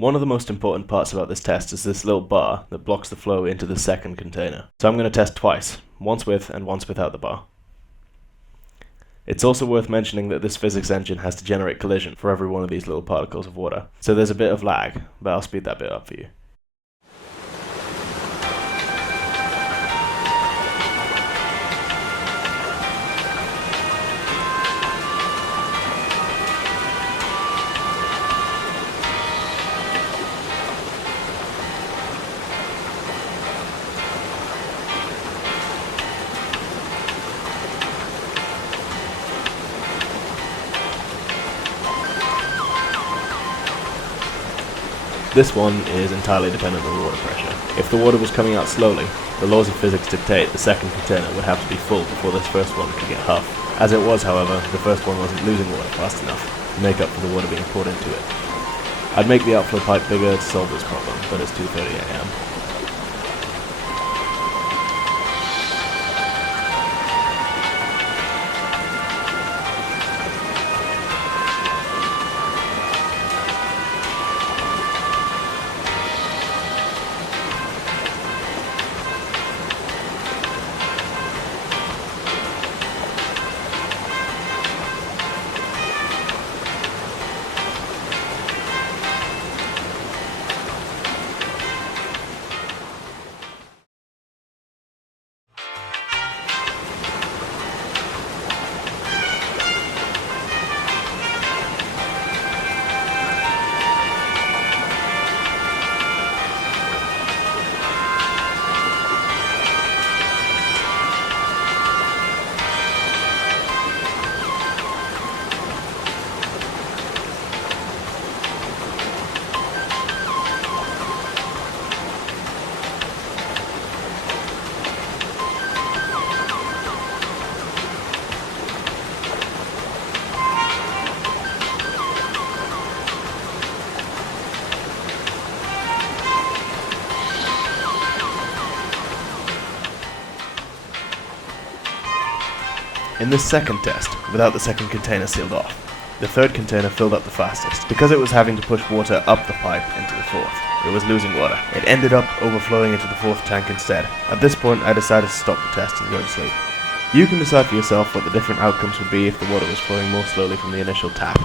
One of the most important parts about this test is this little bar that blocks the flow into the second container. So I'm going to test twice, once with and once without the bar. It's also worth mentioning that this physics engine has to generate collision for every one of these little particles of water. So there's a bit of lag, but I'll speed that bit up for you. This one is entirely dependent on water pressure. If the water was coming out slowly, the laws of physics dictate the second container would have to be full before this first one could get half. As it was, however, the first one wasn't losing water fast enough to make up for the water being poured into it. I'd make the outflow pipe bigger to solve this problem, but it's 2:30 AM. In this second test, without the second container sealed off, the third container filled up the fastest. Because it was having to push water up the pipe into the fourth, it was losing water. It ended up overflowing into the fourth tank instead. At this point, I decided to stop the test and go to sleep. You can decide for yourself what the different outcomes would be if the water was flowing more slowly from the initial tap.